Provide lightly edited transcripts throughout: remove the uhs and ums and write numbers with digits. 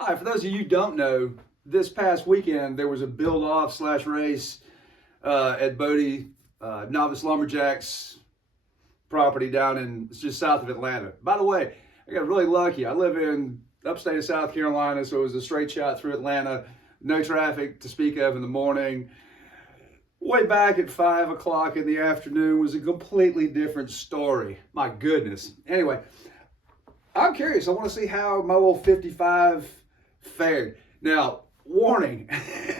All right, for those of you who don't know, this past weekend there was a build-off slash race at Bodie Novice Lumberjacks property down in, it's just south of Atlanta. By the way, I got really lucky. I live in upstate of South Carolina, so it was a straight shot through Atlanta. No traffic to speak of in the morning. Way back at 5 o'clock in the afternoon was a completely different story. My goodness. Anyway, I'm curious. I want to see how my old 55 fared. Now, warning,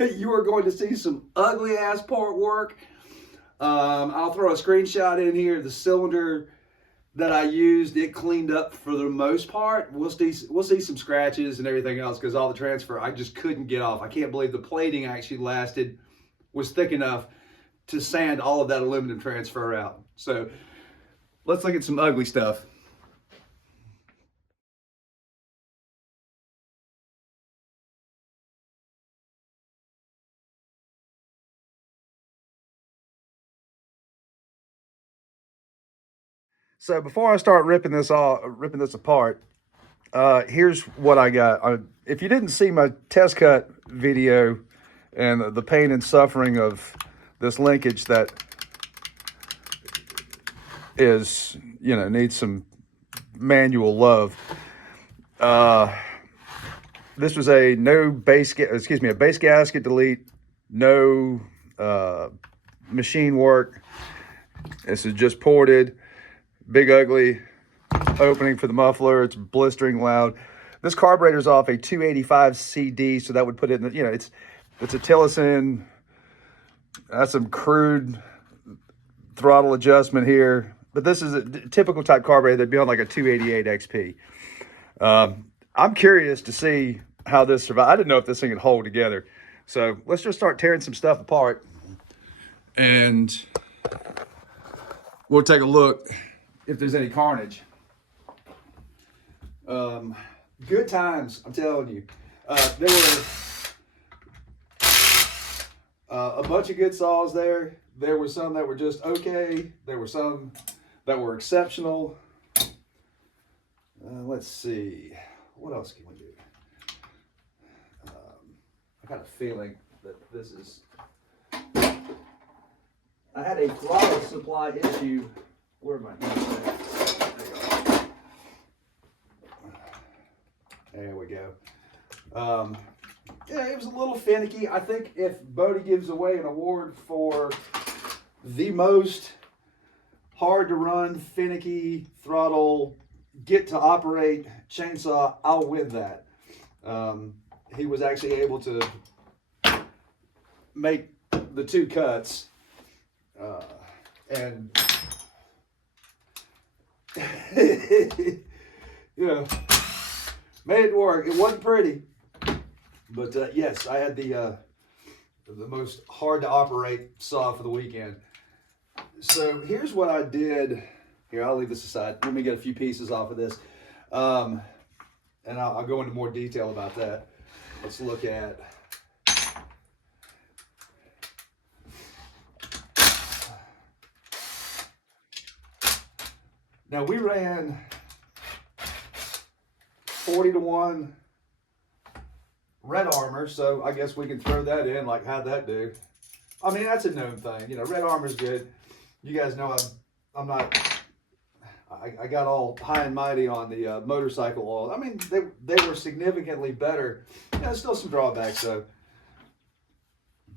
you are going to see some ugly ass part work. I'll throw a screenshot in here. The cylinder that I used, it cleaned up for the most part. We'll see some scratches and everything else because all the transfer I just couldn't get off. I can't believe the plating actually was thick enough to sand all of that aluminum transfer out. So let's look at some ugly stuff. So before I start ripping this apart, here's what I got. If you didn't see my test cut video and the pain and suffering of this linkage that is, needs some manual love. This was a base gasket delete, no machine work. This is just ported. Big ugly opening for the muffler. It's blistering loud. This carburetor's off a 285 CD, so that would put it in the, it's a Tillotson. That's some crude throttle adjustment here. But this is a typical type carburetor that'd be on like a 288 XP. I'm curious to see how this survives. I didn't know if this thing could hold together. So let's just start tearing some stuff apart. And we'll take a look if there's any carnage. Good times, I'm telling you. There were a bunch of good saws there. There were some that were just okay. There were some that were exceptional. Let's see. What else can we do? I got a feeling that this is... I had a throttle supply issue. Where am I? There we go. Yeah, it was a little finicky. I think if Bodie gives away an award for the most hard to run, finicky throttle, get to operate chainsaw, I'll win that. He was actually able to make the two cuts and made it work. It wasn't pretty, but yes, I had the most hard to operate saw for the weekend. So here's what I did. Here, I'll leave this aside. Let me get a few pieces off of this, and I'll go into more detail about that. Let's look at. Now we ran 40-to-1 red armor, so I guess we can throw that in. Like, how'd that do? I mean, that's a known thing. Red armor's good. You guys know I'm not. I got all high and mighty on the motorcycle oil. I mean, they were significantly better. There's still some drawbacks though.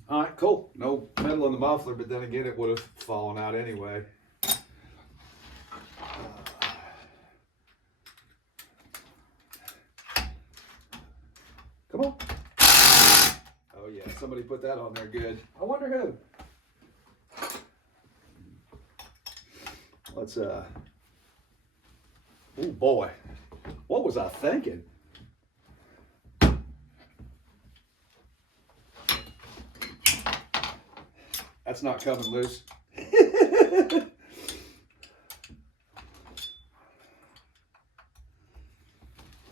All right, cool. No metal in the muffler, but then again, it would have fallen out anyway. Come on. Oh yeah, somebody put that on there good. I wonder who. Let's oh boy, what was I thinking? That's not coming loose. They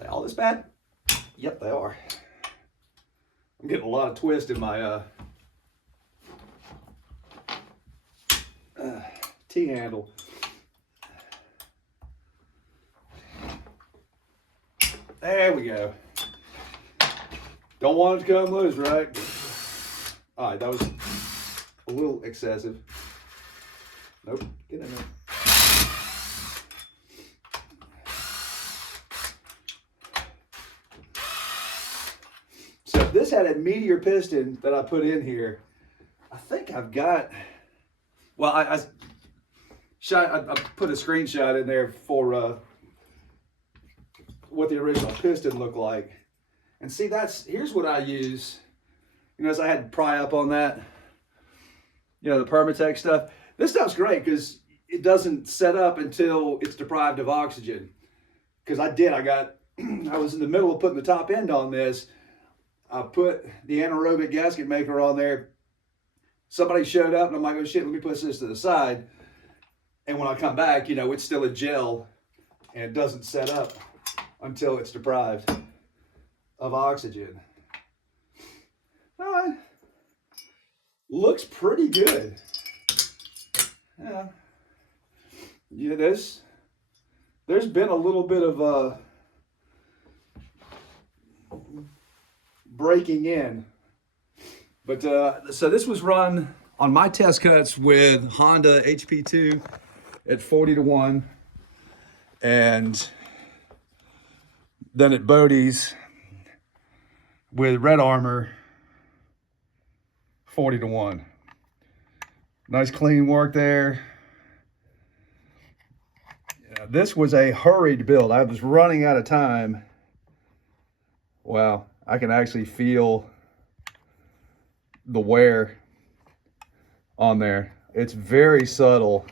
all this bad? Yep, they are. I'm getting a lot of twist in my T-handle. There we go. Don't want it to come loose, right? All right, that was a little excessive. Nope, get in there. So this had a meteor piston that I put in here. I think I've got, well, I put a screenshot in there for what the original piston looked like. And see, here's what I use. You know, as I had to pry up on that, you know, the Permatex stuff. This stuff's great because it doesn't set up until it's deprived of oxygen. Because I was in the middle of putting the top end on this. I put the anaerobic gasket maker on there. Somebody showed up and I'm like, oh shit, let me push this to the side. And when I come back, you know, it's still a gel and it doesn't set up until it's deprived of oxygen. Looks pretty good. Yeah, there's been a little bit of breaking in. But so this was run on my test cuts with Honda HP2 at 40-1, and then at Bodie's with Red Armor 40-1. Nice clean work there. Yeah, this was a hurried build. I was running out of time. Wow, I can actually feel the wear on there. It's very subtle.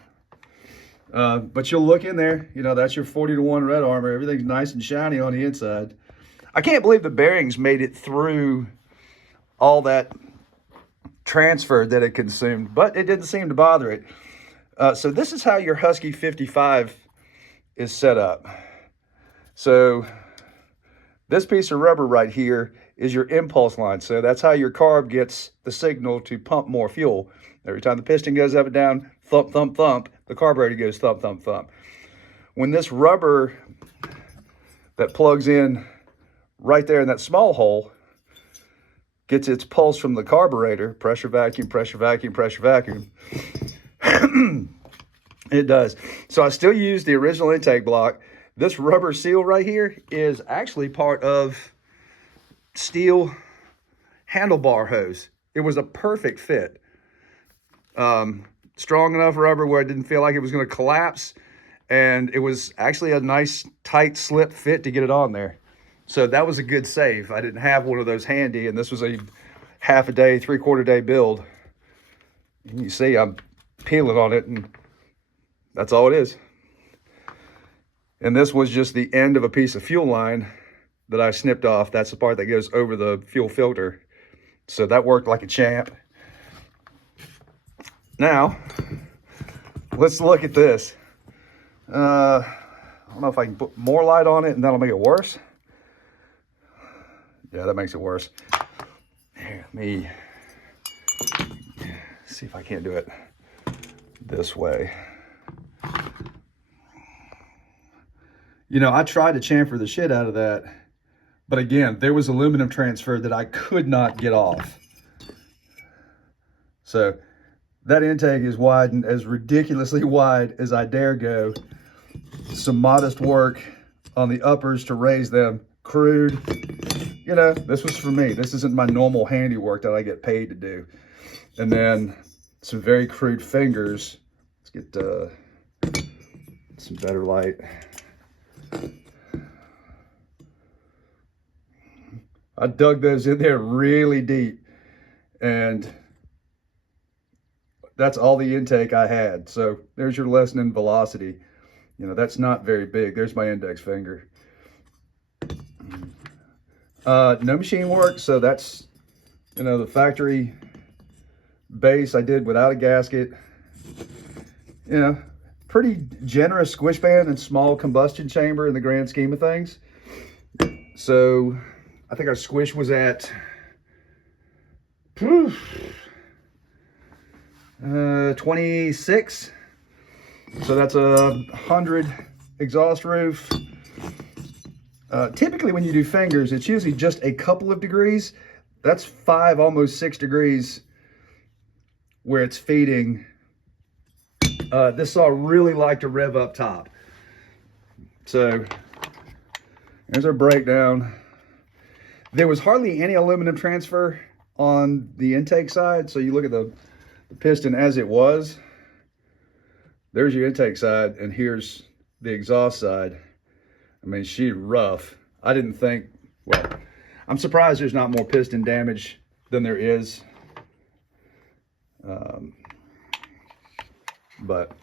But you'll look in there, you know, that's your 40-1 Red Armor. Everything's nice and shiny on the inside. I can't believe the bearings made it through all that transfer that it consumed, but it didn't seem to bother it. So this is how your Husky 55 is set up. So this piece of rubber right here is your impulse line. So that's how your carb gets the signal to pump more fuel. Every time the piston goes up and down, thump, thump, thump, the carburetor goes thump, thump, thump. When this rubber that plugs in right there in that small hole gets its pulse from the carburetor, pressure vacuum, pressure vacuum, pressure vacuum, it does. So I still use the original intake block. This rubber seal right here is actually part of steel handlebar hose. It was a perfect fit. Strong enough rubber where I didn't feel like it was going to collapse, and it was actually a nice tight slip fit to get it on there. So that was a good save. I didn't have one of those handy, and this was a half a day, 3/4 day build. And you see I'm peeling on it, and that's all it is. And this was just the end of a piece of fuel line that I snipped off. That's the part that goes over the fuel filter. So that worked like a champ. Now, let's look at this. I don't know if I can put more light on it and that'll make it worse. Yeah, that makes it worse. Here, let me see if I can't do it this way. You know, I tried to chamfer the shit out of that, but again, there was aluminum transfer that I could not get off. So that intake is widened as ridiculously wide as I dare go. Some modest work on the uppers to raise them. Crude. You know, this was for me. This isn't my normal handiwork that I get paid to do. And then some very crude fingers. Let's get some better light. I dug those in there really deep, and that's all the intake I had. So there's your lesson in velocity. You know, that's not very big. There's my index finger. No machine work, so that's, you know, the factory base I did without a gasket. You know, pretty generous squish band and small combustion chamber in the grand scheme of things. So I think our squish was at 26. So that's 100 exhaust roof. Typically when you do fingers, it's usually just a couple of degrees. That's 5, almost 6 degrees where it's feeding. This saw really like to rev up top. So there's our breakdown. There was hardly any aluminum transfer on the intake side. So you look at the piston as it was. There's your intake side, and here's the exhaust side. I mean, she's rough. I didn't think, well, I'm surprised there's not more piston damage than there is. But,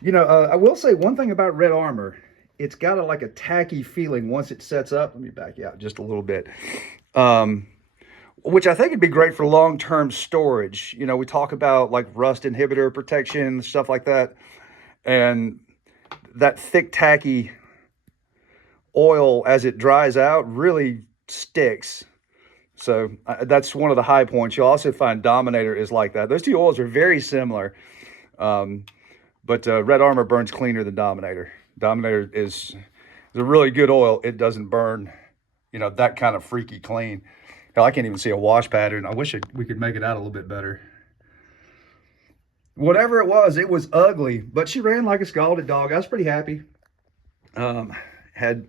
you know, I will say one thing about Red Armor. It's got like a tacky feeling once it sets up. Let me back you out just a little bit. Which I think would be great for long-term storage. You know, we talk about like rust inhibitor protection, stuff like that. And that thick, tacky oil, as it dries out, really sticks. So that's one of the high points. You'll also find Dominator is like that. Those two oils are very similar. But Red Armor burns cleaner than Dominator. Dominator is a really good oil. It doesn't burn, you know, that kind of freaky clean. Hell, I can't even see a wash pattern. I wish we could make it out a little bit better. Whatever it was ugly, but she ran like a scalded dog. I was pretty happy. Had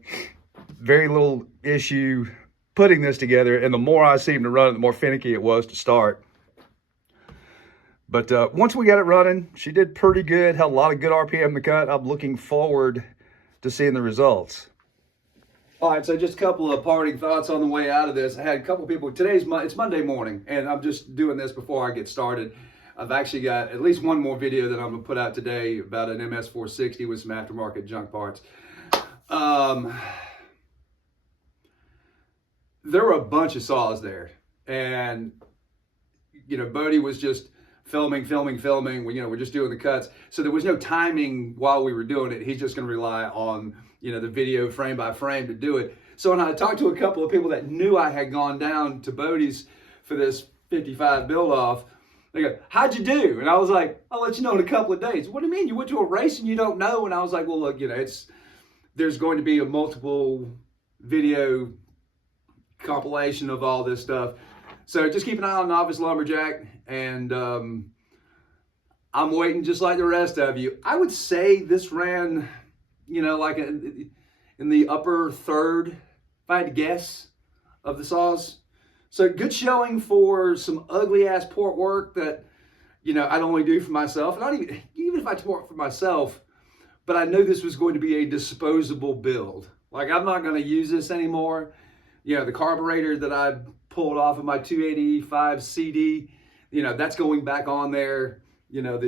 very little issue putting this together, and the more I seemed to run it, the more finicky it was to start. But once we got it running, she did pretty good. Had a lot of good RPM to cut. I'm looking forward to seeing the results. All right, so just a couple of parting thoughts on the way out of this. I had a couple people. It's Monday morning, and I'm just doing this before I get started. I've actually got at least one more video that I'm gonna put out today about an MS460 with some aftermarket junk parts. There were a bunch of saws there, and you know, Bodie was just filming. We're just doing the cuts. So there was no timing while we were doing it. He's just going to rely on, you know, the video frame by frame to do it. So when I talked to a couple of people that knew I had gone down to Bodie's for this 55 build off, they go, "How'd you do?" And I was like, "I'll let you know in a couple of days." "What do you mean? You went to a race and you don't know?" And I was like, "Well, look, you know, there's going to be a multiple video compilation of all this stuff. So just keep an eye on Novice Lumberjack, and I'm waiting just like the rest of you. I would say this ran, you know, like in the upper third, if I had to guess, of the saws. So good showing for some ugly ass port work that, you know, I'd only do for myself. Not even if I tore it for myself, but I knew this was going to be a disposable build. Like, I'm not going to use this anymore. You know, the carburetor that I pulled off of my 285 CD, you know, that's going back on there. You know,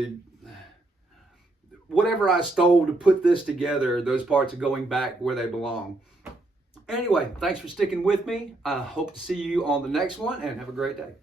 whatever I stole to put this together, those parts are going back where they belong. Anyway, thanks for sticking with me. I hope to see you on the next one, and have a great day.